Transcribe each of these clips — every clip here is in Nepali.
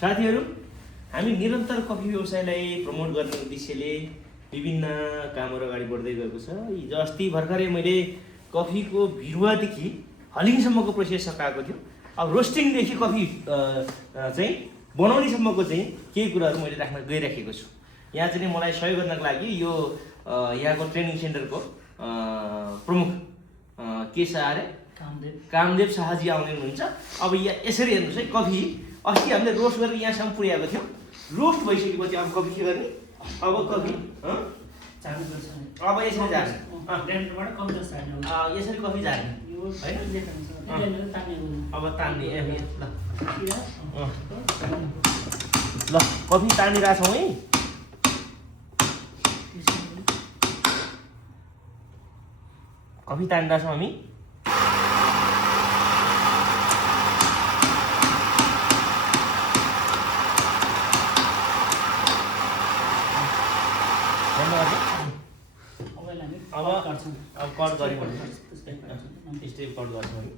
साथीहरू हामी निरन्तर कफी व्यवसायलाई प्रमोट गर्ने उद्देश्यले विभिन्न कामहरू अगाडि बढ्दै गएको छ। हिजो अस्ति भर्खरै मैले कफीको बिरुवादेखि हलिङसम्मको प्रोसेस सकाएको थियो। अब रोस्टिङदेखि कफी चाहिँ बनाउनेसम्मको चाहिँ केही कुराहरू मैले राख्न गइराखेको छु। यहाँ चाहिँ मलाई सहयोग गर्नको लागि यो यहाँको ट्रेनिङ सेन्टरको प्रमुख के छ अरे कामदेव शाहजी आउने हुनुहुन्छ। अब यहाँ यसरी हेर्नुहोस् है, कफी अस्ति हामीले रोस्ट गरेर यहाँसम्म पुर्याएको थियौँ। रोस्ट भइसकेपछि अब कफी के गर्ने? अब कफी अब यसरी झार्ने, यसरी कफी झार्ने होइन। अब तान्ने ल कफी तानिरहेछौँ है। कफी तानिरहेछौँ हामी। अब कट गऱ्यौँ भने स्टेप कट गर्छौँ हामी।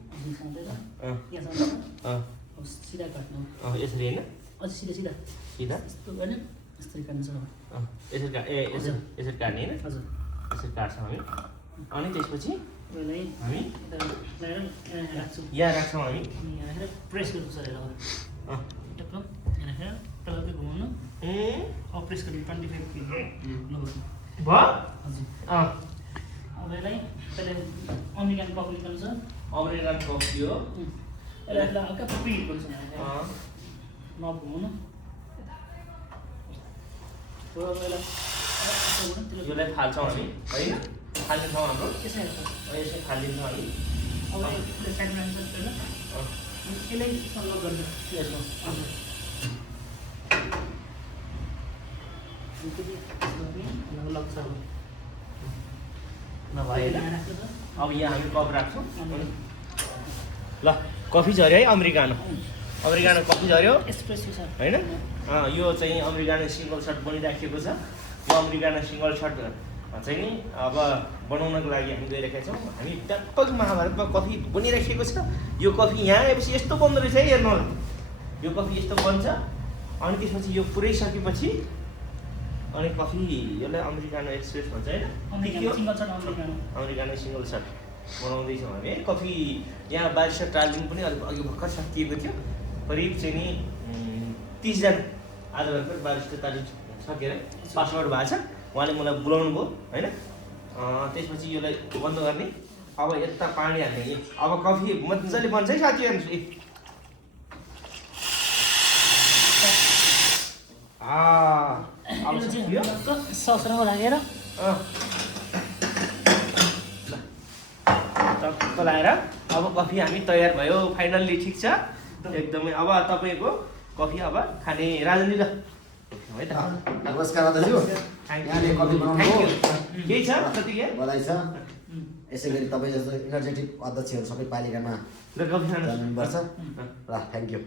सिधा काट्नु यसरी होइन, सिधा सिधा सिधा यस्तो होइन, यस्तै काट्नु छ। यसरी यसरी काट्ने होइन, हजुर यसरी काट्छौँ हामी। अनि त्यसपछि यसलाई हामी राख्छु, यहाँ राख्छौँ हामी। यहाँ राखेर प्रेस गर्नु छ। हेर टक्क यहाँ राखेर तलकै घुमाउनु। अब प्रेस गर्नु 25 भयो। हजुर अब यसलाई पहिले अमेरिकन कफी निकाल्नु छ। अमेरिकन कफी हो। यसलाई हल्का पिट गर्नु छ। नघुमाउनु यसलाई फाल्छौँ हामी होइन, फाल्ने ठाउँ हाम्रो यसै यसै फालिदिन्छौँ हामी। अब साइडमा यसलाई सल्भ गर्नु यसमा लाग्छ। अब यहाँ हामी कप राख्छौँ। ल कफी झऱ्यो है, अमेरिकानो कफी झऱ्यो एस्प्रेसो छ होइन। यो चाहिँ अमेरिकानो सिङ्गल सर्ट बनिराखेको छ। यो अमेरिकानो सिङ्गल सर्ट चाहिँ नि अब बनाउनको लागि हामी गइरहेका छौँ। हामी टक्क महाभारतमा कफी बनिराखेको छ। यो कफी यहाँ आएपछि यस्तो बन्दो रहेछ है, हेर्नु होला। यो कफी यस्तो बन्छ। अनि त्यसपछि यो पुरै सकेपछि अनि कफी यसलाई अमेरिकानो एक्सप्रेस भन्छ होइन। अमेरिकानो सिङ्गल सर्ट बनाउँदैछौँ हामी है। कफी यहाँ बारिस्टर ट्राभलिङ पनि अघि भर्खर सकिएको थियो। करिब चाहिँ नि 30 जना आज भर्खर बारिस्टर ट्राभलिङ सकेर पासवर्ड भएको छ। उहाँले मलाई बोलाउनु भयो होइन। त्यसपछि यसलाई बन्द गर्ने। अब यता पानी हाल्ने। अब कफी मजाले बन्छ है साथीहरू। ससमा राखेर टक्क लगाएर अब कफी हामी तयार भयो फाइनल्ली। ठिक छ एकदमै। अब तपाईँको कफी अब खाने राजनीति है त। नमस्कार दाजु, यहाँले कफी बनाउनु केही छ त्यतिकै बधाई छ। यसै गरी तपाईँ जस्तो इनर्जेटिक अध्यक्षहरू सबै पालिकामा कफी खानु जानुपर्छ। ल थ्याङ्क यू।